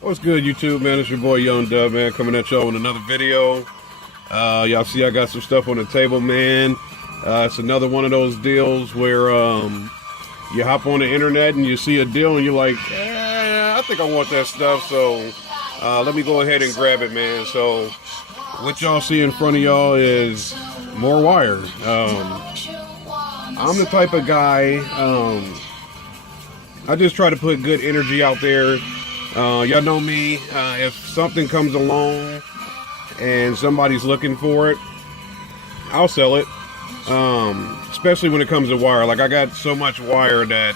What's good, YouTube, man? It's your boy Young Dub, man, coming at y'all with another video. Y'all see I got some stuff on the table, man. It's another one of those deals where you hop on the internet and you see a deal and you're like, I think I want that stuff, so let me go ahead and grab it, man. So what y'all see in front of y'all is more wire. I'm the type of guy, I just try to put good energy out there. Y'all know me, if something comes along and somebody's looking for it, I'll sell it. Especially when it comes to wire. Like, I got so much wire that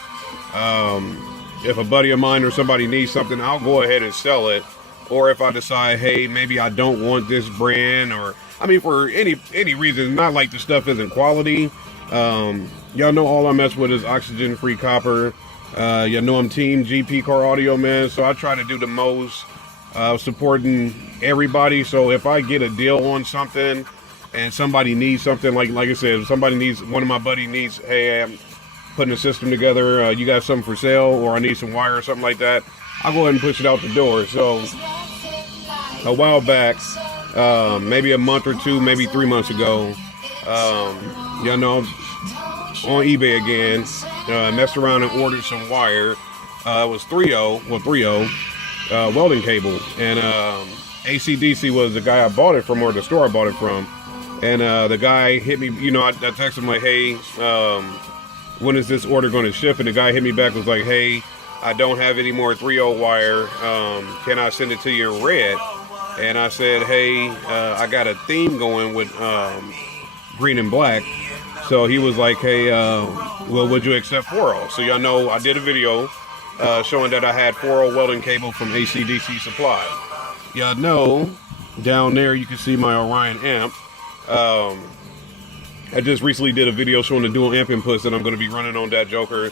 if a buddy of mine or somebody needs something, I'll go ahead and sell it. Or if I decide, hey, maybe I don't want this brand, or I mean, for any reason, not like the stuff isn't quality. Y'all know all I mess with is oxygen-free copper. You know I'm Team GP Car Audio, man, so I try to do the most, supporting everybody. So if I get a deal on something and somebody needs something, like I said, if somebody needs, one of my buddies needs, hey, I'm putting a system together, you got something for sale, or I need some wire or something like that, I'll go ahead and push it out the door. So a while back, maybe a month or two, maybe 3 months ago, y'all know, on eBay again, messed around and ordered some wire. It was 3.0 welding cable, and ACDC was the guy I bought it from, or the store I bought it from. And the guy hit me, you know, I texted him like, hey, when is this order going to ship? And the guy hit me back, was like, hey, I don't have any more 3.0 wire, can I send it to you in red? And I said, hey, I got a theme going with green and black. So he was like, hey, well, would you accept 4.0? So y'all know I did a video showing that I had 4.0 welding cable from ACDC Supply. Y'all know down there you can see my Orion amp. I just recently did a video showing the dual amp inputs that I'm going to be running on that joker.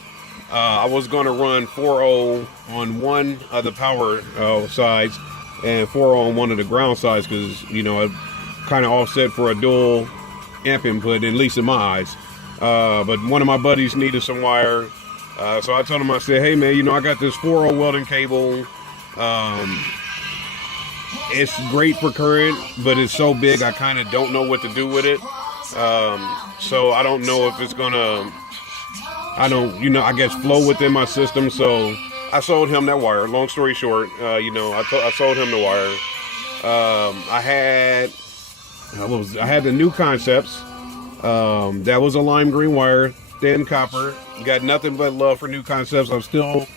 I was going to run 4.0 on one of the power sides and 4.0 on one of the ground sides, because, you know, I kind of offset for a dual amp input, at least in my eyes. But one of my buddies needed some wire, so I told him, I said, hey man, you know, I got this 4.0 welding cable. It's great for current, but it's so big I kind of don't know what to do with it. So I don't know if it's gonna, you know, I guess flow within my system. So I sold him that wire. Long story short, you know, I sold him the wire. I had the new concepts. That was a lime green wire, thin copper. Got nothing but love for new concepts. I'm still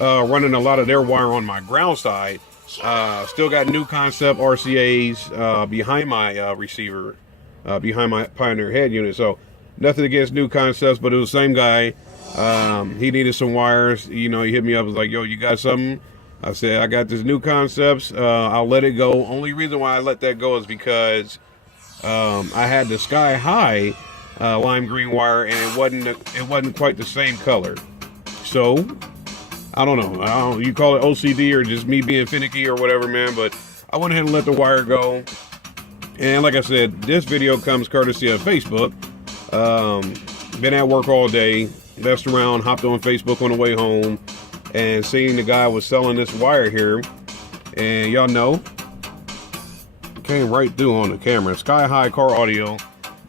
running a lot of their wire on my ground side. Still got new concept RCAs behind my receiver, behind my Pioneer head unit. So nothing against new concepts, but it was the same guy. He needed some wires. You know, he hit me up, was like, yo, you got something? I said, I got this new concepts. I'll let it go. Only reason why I let that go is because I had the Sky High lime green wire, and it wasn't quite the same color. So I don't know. You call it OCD or just me being finicky or whatever, man. But I went ahead and let the wire go. And like I said, this video comes courtesy of Facebook. Been at work all day, messed around, hopped on Facebook on the way home, and seeing the guy was selling this wire here. And y'all know, came right through on the camera. Sky High Car Audio,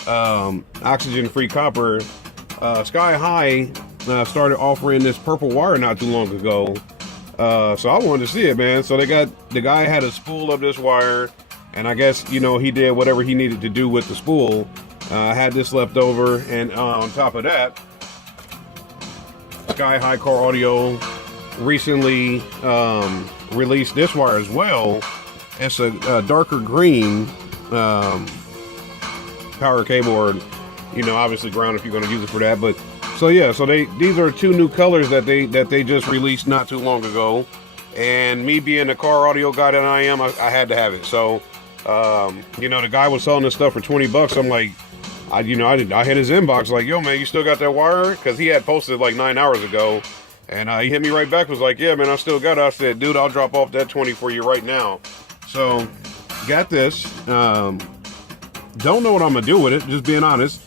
oxygen-free copper. Sky High started offering this purple wire not too long ago, so I wanted to see it, man. So the guy had a spool of this wire, and I guess, you know, he did whatever he needed to do with the spool. I had this left over, and on top of that, Sky High Car Audio recently released this wire as well. It's a darker green power cable, or, you know, obviously ground if you're going to use it for that. But so yeah, so these are two new colors that they just released not too long ago. And me being the car audio guy that I am, I had to have it. So you know, the guy was selling this stuff for 20 bucks. I'm like, I hit his inbox like, yo man, you still got that wire? Because he had posted like 9 hours ago. And he hit me right back, was like, yeah man, I still got it. I said, dude, I'll drop off that 20 for you right now. So got this. Don't know what I'm gonna do with it, just being honest.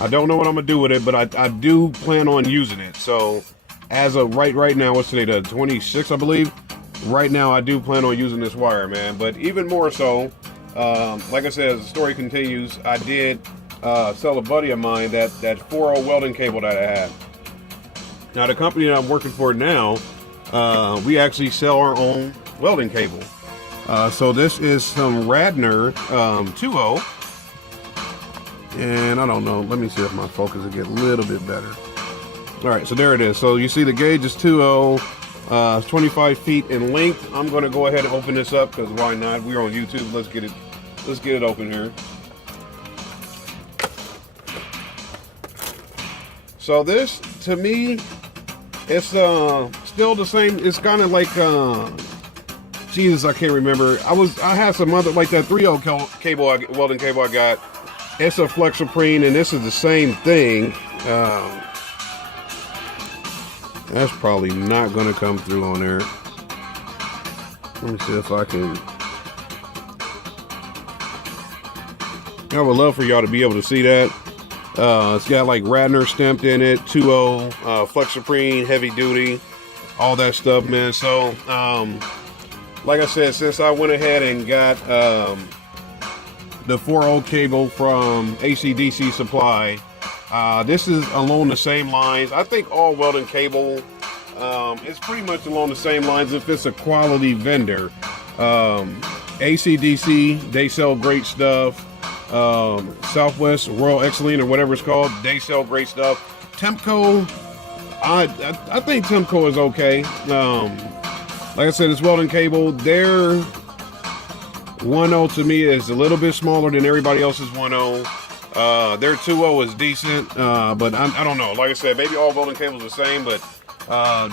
I don't know what I'm gonna do with it, but I do plan on using it. So as of right now, what's today, the 26th, I believe. right now I do plan on using this wire, man. But even more so, like I said, as the story continues, I did sell a buddy of mine that 4.0 welding cable that I had. Now the company that I'm working for now, we actually sell our own welding cable. So this is some Radnor 2.0, and I don't know, let me see if my focus will get a little bit better. All right, so there it is. So you see the gauge is 2.0, 25 feet in length. I'm going to go ahead and open this up because why not? We're on YouTube. Let's get it open here. So this, to me, it's still the same. It's kind of like Jesus, I can't remember. I had some other, like that 3.0 cable, welding cable I got. It's a Flex-Supreme, and this is the same thing. That's probably not going to come through on there. Let me see if I can. I would love for y'all to be able to see that. It's got like Radnor stamped in it, 2.0, Flex-Supreme, heavy duty, all that stuff, man. So, like I said, since I went ahead and got the 4.0 cable from AC/DC Supply, this is along the same lines. I think all welding cable is pretty much along the same lines if it's a quality vendor. AC/DC, they sell great stuff. Southwest Royal Excellent or whatever it's called, they sell great stuff. Temco, I think Temco is okay. Like I said, it's welding cable. Their 1.0 to me is a little bit smaller than everybody else's 1.0. Their 2.0 is decent, but I don't know. Like I said, maybe all welding cables are the same, but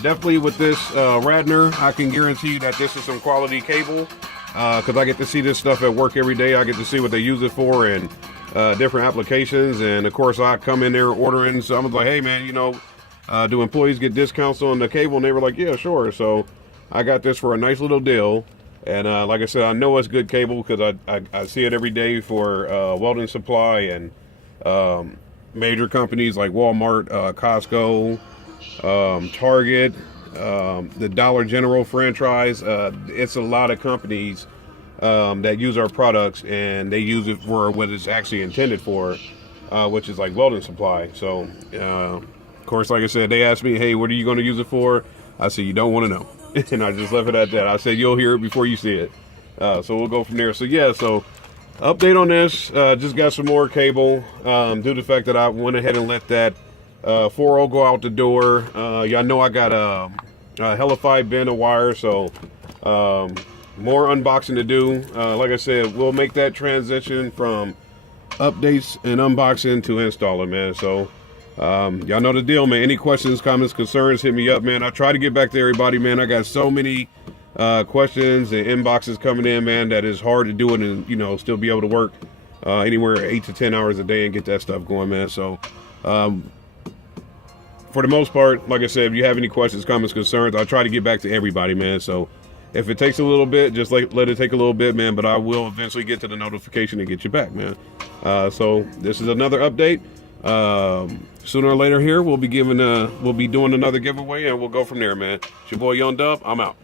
definitely with this Radnor, I can guarantee you that this is some quality cable. Because I get to see this stuff at work every day. I get to see what they use it for and different applications. And of course, I come in there ordering. So I'm like, hey, man, you know, do employees get discounts on the cable? And they were like, yeah, sure. So I got this for a nice little deal. And like I said, I know it's good cable because I see it every day for welding supply and major companies like Walmart, Costco, Target, the Dollar General franchise. It's a lot of companies that use our products, and they use it for what it's actually intended for, which is like welding supply. So of course, like I said, they asked me, hey, what are you going to use it for? I said, you don't want to know. And I just left it at that. I said, you'll hear it before you see it. So we'll go from there. So yeah, so update on this, just got some more cable due to the fact that I went ahead and let that 4.0 go out the door. Y'all know I got a hellified bin of wire, so more unboxing to do. Like I said, we'll make that transition from updates and unboxing to installing, man. So y'all know the deal, man. Any questions, comments, concerns, hit me up, man. I try to get back to everybody, man. I got so many questions and inboxes coming in, man, that is hard to do it and, you know, still be able to work anywhere 8 to 10 hours a day and get that stuff going, man. So for the most part, like I said, if you have any questions, comments, concerns, I'll try to get back to everybody, man. So if it takes a little bit, just let it take a little bit, man. But I will eventually get to the notification and get you back, man. So this is another update. Sooner or later here, we'll be doing another giveaway, and we'll go from there, man. It's your boy Young Dub. I'm out.